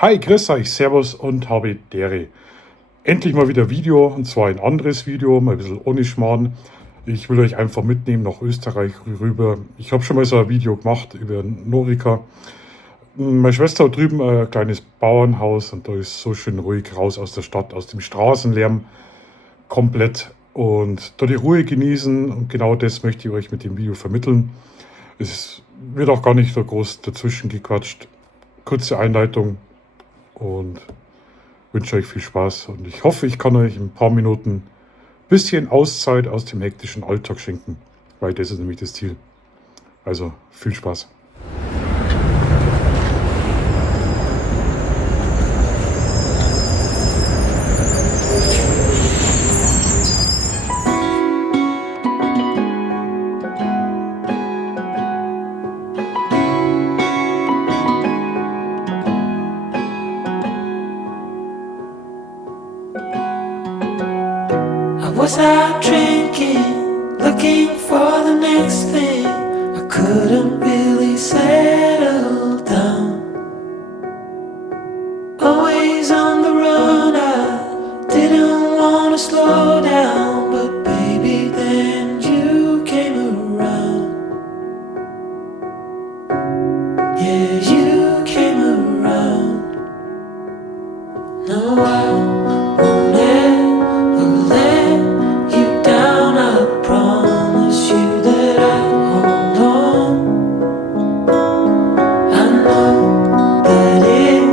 Hi, grüß euch, Servus und habe Dere. Endlich mal wieder Video, und zwar ein anderes Video, mal ein bisschen ohne Schmarrn. Ich will euch einfach mitnehmen nach Österreich rüber. Ich habe schon mal so ein Video gemacht über Norika. Meine Schwester hat drüben ein kleines Bauernhaus und da ist so schön ruhig raus aus der Stadt, aus dem Straßenlärm komplett und da die Ruhe genießen, und genau das möchte ich euch mit dem Video vermitteln. Es wird auch gar nicht so groß dazwischen gequatscht. Kurze Einleitung und wünsche euch viel Spaß, und ich hoffe, ich kann euch in ein paar Minuten ein bisschen Auszeit aus dem hektischen Alltag schenken, weil das ist nämlich das Ziel. Also viel Spaß. I was out drinking, looking for the next thing. I couldn't really settle down. Always on the run, I didn't want to slow down. But baby, then you came around. Yeah, you came around. No, I won't ever let you down. I promise you that I'll hold on. I know that it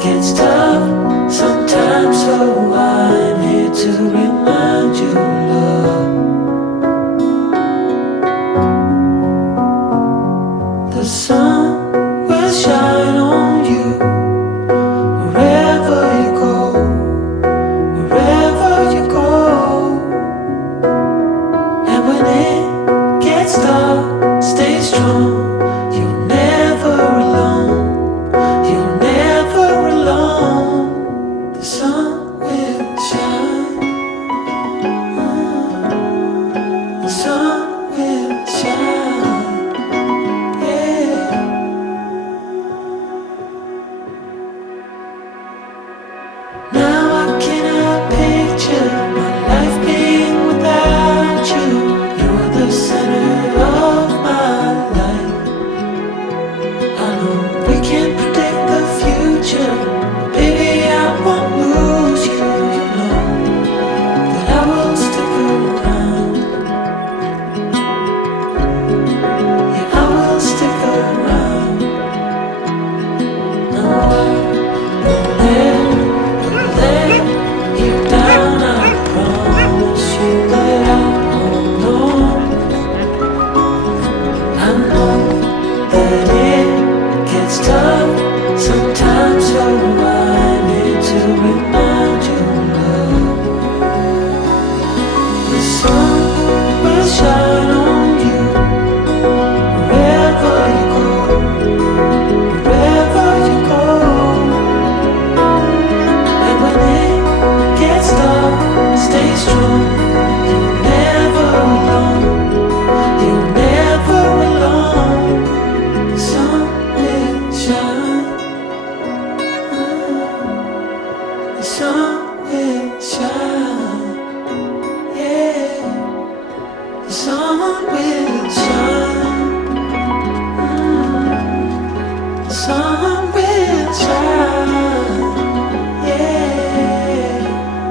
gets tough sometimes, so I'm here to remind you, love. The sun will shine on you wherever you go, wherever you go. And when it gets dark, stay strong. You're never alone. You're never alone. The sun will shine. The sun will shine. Yeah. Now I cannot picture my life being without you. You're the center of my life. I know we can't predict the future, but baby, I won't lose you. You know that I will stick around. Yeah, I will stick around. No, I won't let you down. I promise you that I'll hold on. I know that it gets tough sometimes, so I'm here to remind you, love. The sun will shine on you wherever you go, wherever you go. And when it gets dark, stay strong. You're never alone. You're never alone. The sun will shine. The sun will shine. Yeah. The sun will shine. The sun will shine. Yeah.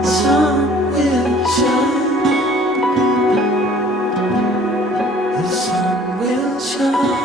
The sun will shine. The sun will shine.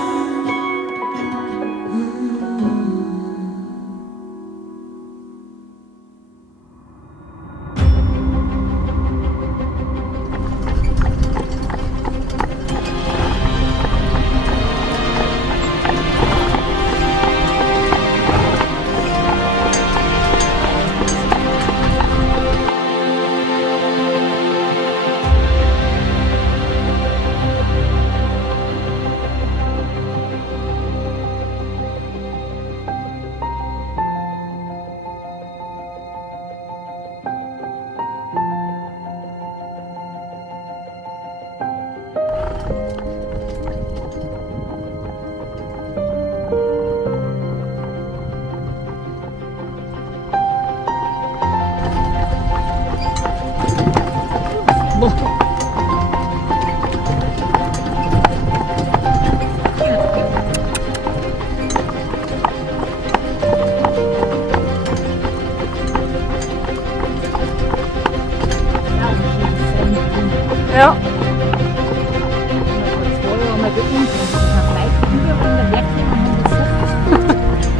Ja.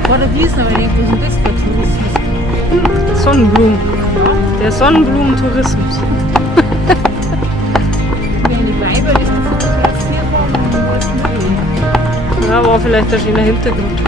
Vor der Wiesn, aber ich denke, was ist denn das für Tourismus? Sonnenblumen. Der Sonnenblumentourismus. Wenn die Weiber ist, das fotografiert worden und dann wollten wir gehen. Ja, war vielleicht ein schöner Hintergrund. Ja.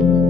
you.